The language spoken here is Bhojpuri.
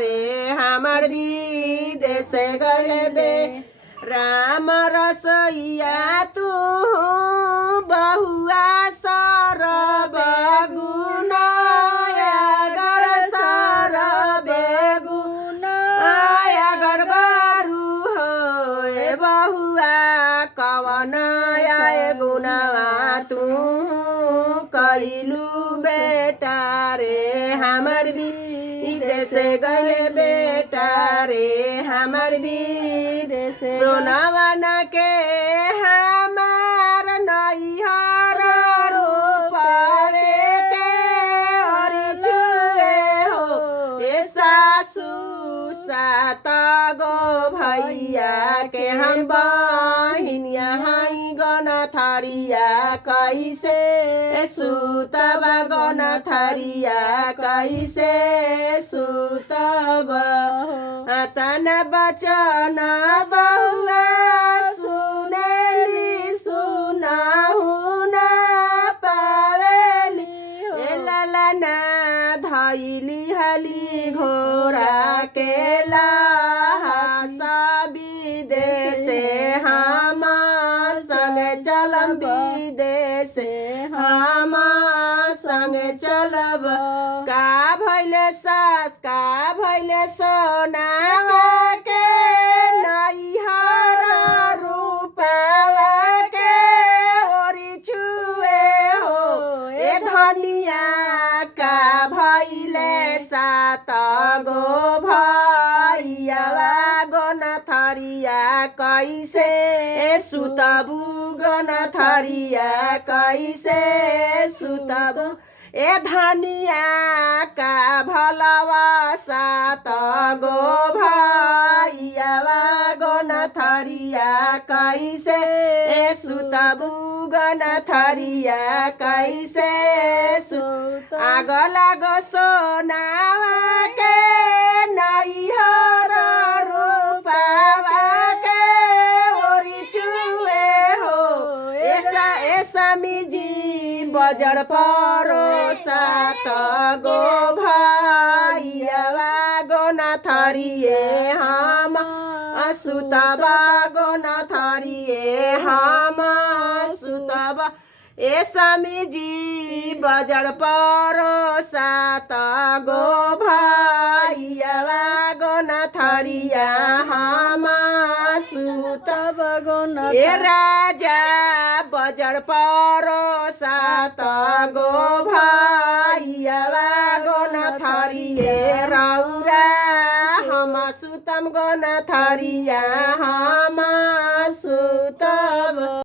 रे हमर विदेश गले बे राम रसोइया तू बहुआ सरब गुण अगर सरब गुण अगर बरु हो बहुआ कवन आए गुणवा तू कैलू बेटा रे हमर विदेश गले बेटा रे हमर विदेश सोनावन के हमार नैहर रूपवे के और छुए हो ए सासू सात गो भैया के हम बहिनिया हई गन थरिया कैसे सुतब गन थरिया कैसे सुतब तन बचन बहुआ सुनेली सुनाहु न पावेली ललना धैली हली घोड़ा के लासा विदेश हम संग चलब विदेश हम संग चलब का भैल सास का भैल सोनावा के नैहर रूपवा के ओरी छुए हो ए धनिया का भैले सात गो भैयावा गन थरिया कैसे सुतबु गन थरिया कैसे सुतबु ए धनिया का भलवा सात गो भैयावा गन थरिया कैसे सुतबु गन थरिया कैसे आग लाग सोनावा के नैहर रूपवा के ओरी छुए हो ए स्वामी जी बजर परो सात गो भैयावा गन थरिए हम सुतबा गन थरिए हम सुतबा ए स्वामी जी बजर परो सात गो भैयावा गन थरिया हम सुतब गन ए राजा बजर परो सात गो भैयावा गन थरिए रौरा हम सुतम गन थरिया हम सुतब।